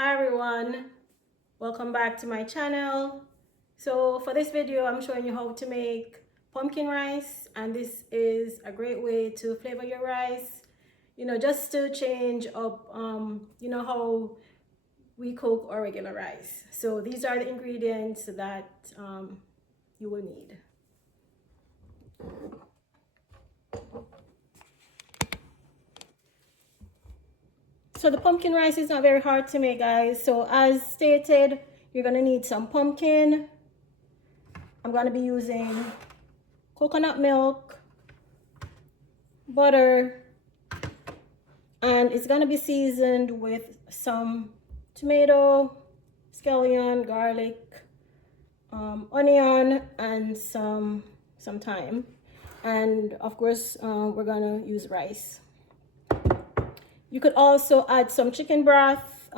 Hi everyone, welcome back to my channel. So for this video I'm showing you how to make pumpkin rice, and this is a great way to flavor your rice, just to change up how we cook our regular rice. So these are the ingredients that you will need. So the pumpkin rice is not very hard to make, guys. So as stated, you're gonna need some pumpkin. I'm gonna be using coconut milk, butter, and it's gonna be seasoned with some tomato, scallion, garlic, onion, and some thyme. And of course, we're gonna use rice. You could also add some chicken broth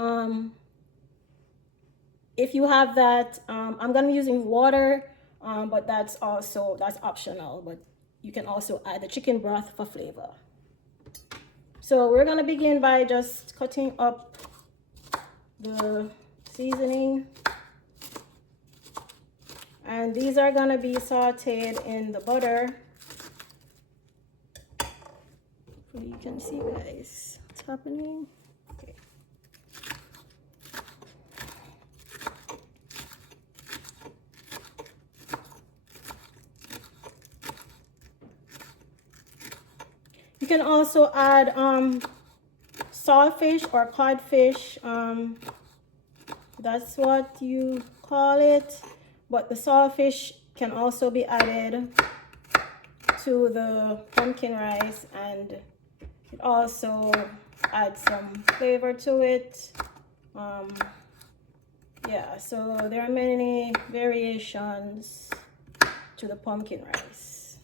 if you have that. I'm gonna be using water, but that's optional, but you can also add the chicken broth for flavor. So we're gonna begin by just cutting up the seasoning, and these are gonna be sauteed in the butter. Hopefully you can see, guys, what's happening. Okay. You can also add saltfish or codfish, that's what you call it, but the saltfish can also be added to the pumpkin rice, and it also adds some flavor to it. Yeah, so there are many variations to the pumpkin rice.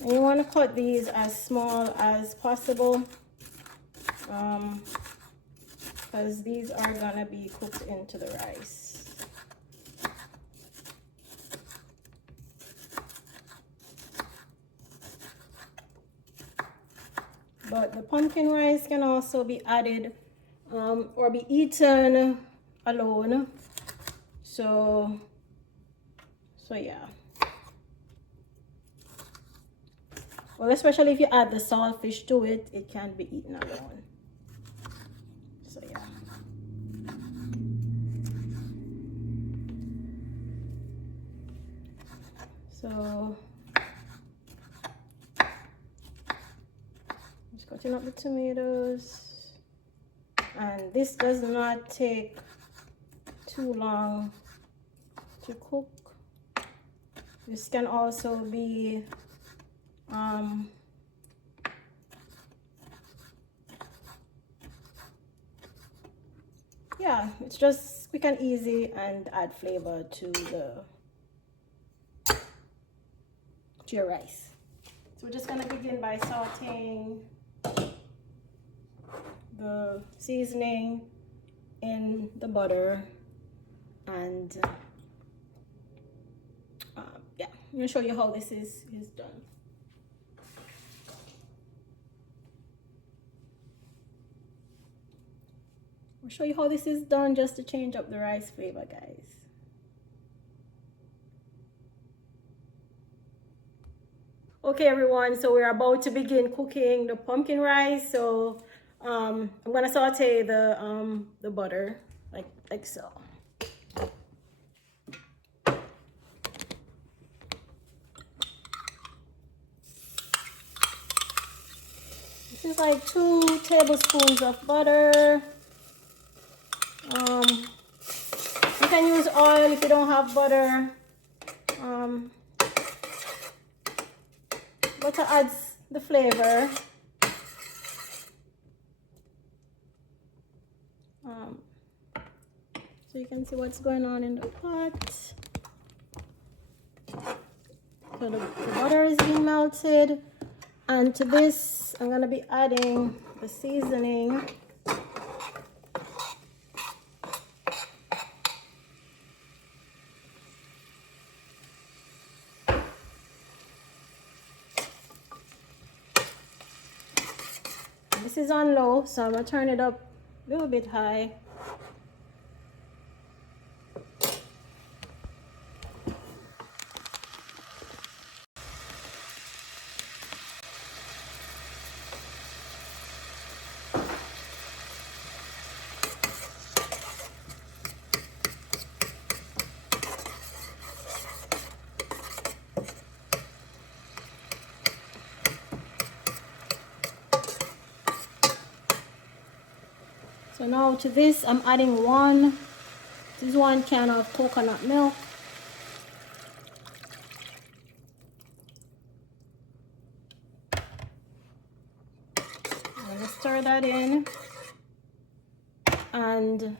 And you want to cut these as small as possible, because these are gonna be cooked into the rice. But the pumpkin rice can also be added or be eaten alone. So yeah. Well, especially if you add the saltfish to it, it can be eaten alone. So yeah. So just cutting up the tomatoes, and this does not take too long to cook. This can also be yeah, it's just quick and easy and add flavor to your rice. So we're just gonna begin by sauteing the seasoning in the butter, and yeah, I'm gonna show you how this is done. I'll show you how this is done just to change up the rice flavor, guys. Okay everyone, so we're about to begin cooking the pumpkin rice. So I'm gonna saute the butter like so. This is like 2 tablespoons of butter. You can use oil if you don't have butter. Butter adds the flavor. So you can see what's going on in the pot. So the butter is being melted, and to this I'm gonna be adding the seasoning. this is on low, so I'm gonna turn it up a little bit high. So now to this, I'm adding this is 1 can of coconut milk. I'm gonna stir that in, and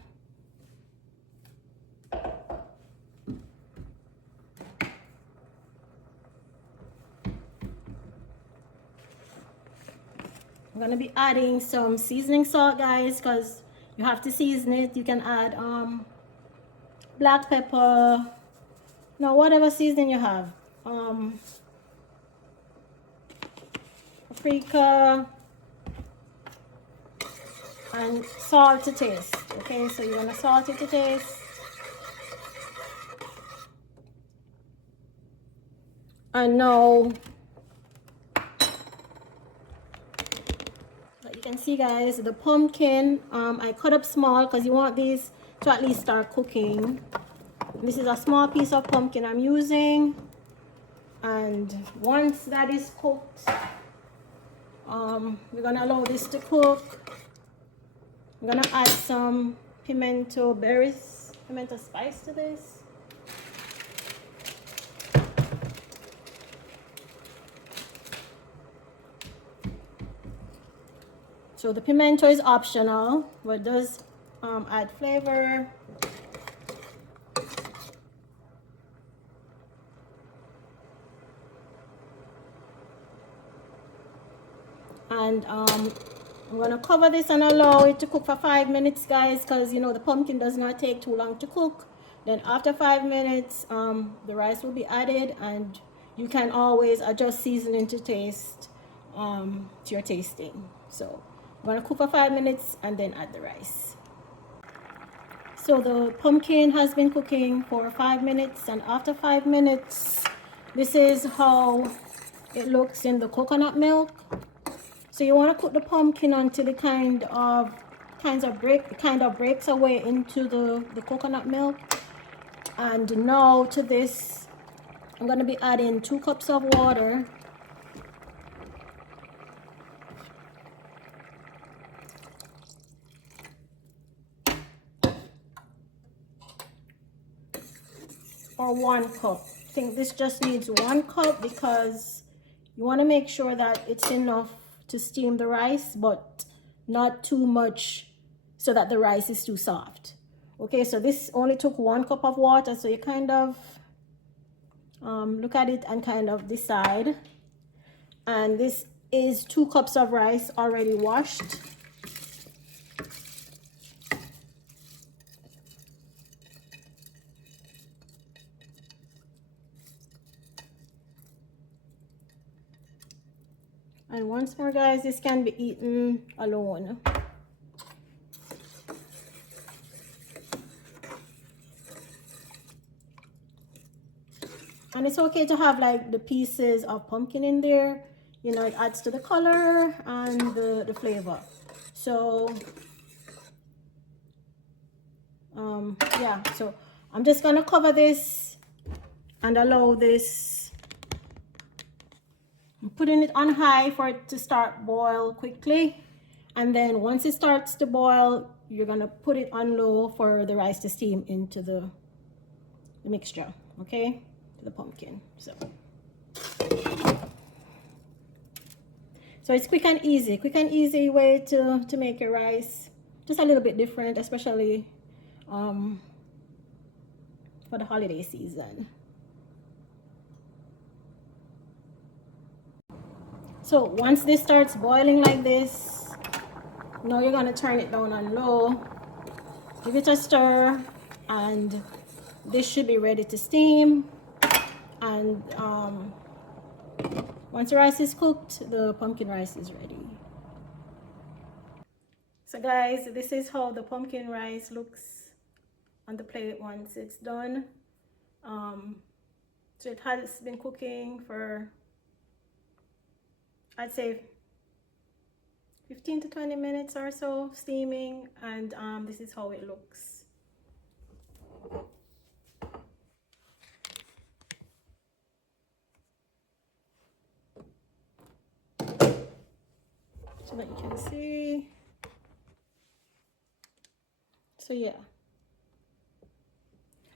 I'm gonna be adding some seasoning salt, guys, because you have to season it. You can add black pepper, no, whatever seasoning you have, paprika, and salt to taste. Okay, so you're gonna salt it to taste. And now you can see, guys, the pumpkin I cut up small because you want these to at least start cooking. This is a small piece of pumpkin I'm using, and once that is cooked, we're gonna allow this to cook. I'm gonna add some pimento spice to this. So the pimento is optional, but it does add flavor. And I'm gonna cover this and allow it to cook for 5 minutes, guys, because you know the pumpkin does not take too long to cook. Then after 5 minutes, the rice will be added, and you can always adjust seasoning to taste, to your tasting. So I'm gonna cook for 5 minutes and then add the rice. So the pumpkin has been cooking for 5 minutes, and after 5 minutes, this is how it looks in the coconut milk. So you want to cook the pumpkin until it kind of breaks away into the coconut milk. And now to this, I'm going to be adding 2 cups of water. Or 1 cup. I think this just needs 1 cup because you want to make sure that it's enough to steam the rice, but not too much so that the rice is too soft. Okay, so this only took 1 cup of water, so you kind of look at it and kind of decide. And this is 2 cups of rice already washed. And once more, guys, this can be eaten alone. And it's okay to have like the pieces of pumpkin in there. You know, it adds to the color and the flavor. So yeah, so I'm just gonna cover this and allow this. I'm putting it on high for it to start boil quickly, and then once it starts to boil, you're gonna put it on low for the rice to steam into the mixture, okay, to the pumpkin. So it's quick and easy way to make your rice, just a little bit different, especially for the holiday season. So once this starts boiling like this, now you're gonna turn it down on low, give it a stir, and this should be ready to steam. And once the rice is cooked, the pumpkin rice is ready. So guys, this is how the pumpkin rice looks on the plate once it's done. So it has been cooking for, I'd say, 15 to 20 minutes or so, steaming, and this is how it looks. So that you can see. So yeah,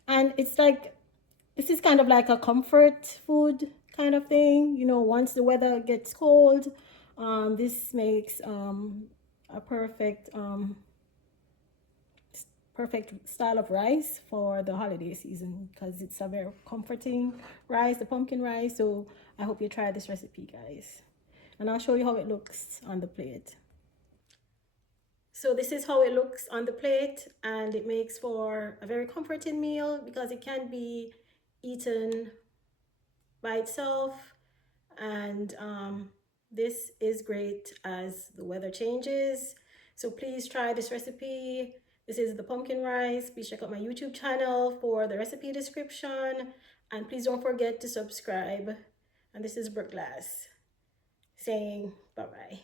and it's like, this is kind of like a comfort food kind of thing, you know. Once the weather gets cold, this makes a perfect style of rice for the holiday season, because it's a very comforting rice, the pumpkin rice. So I hope you try this recipe, guys, and I'll show you how it looks on the plate. So this is how it looks on the plate, and it makes for a very comforting meal because it can be eaten by itself, and this is great as the weather changes. So please try this recipe. This is the pumpkin rice. Please check out my YouTube channel for the recipe description, and please don't forget to subscribe. And this is Brookglass saying bye bye.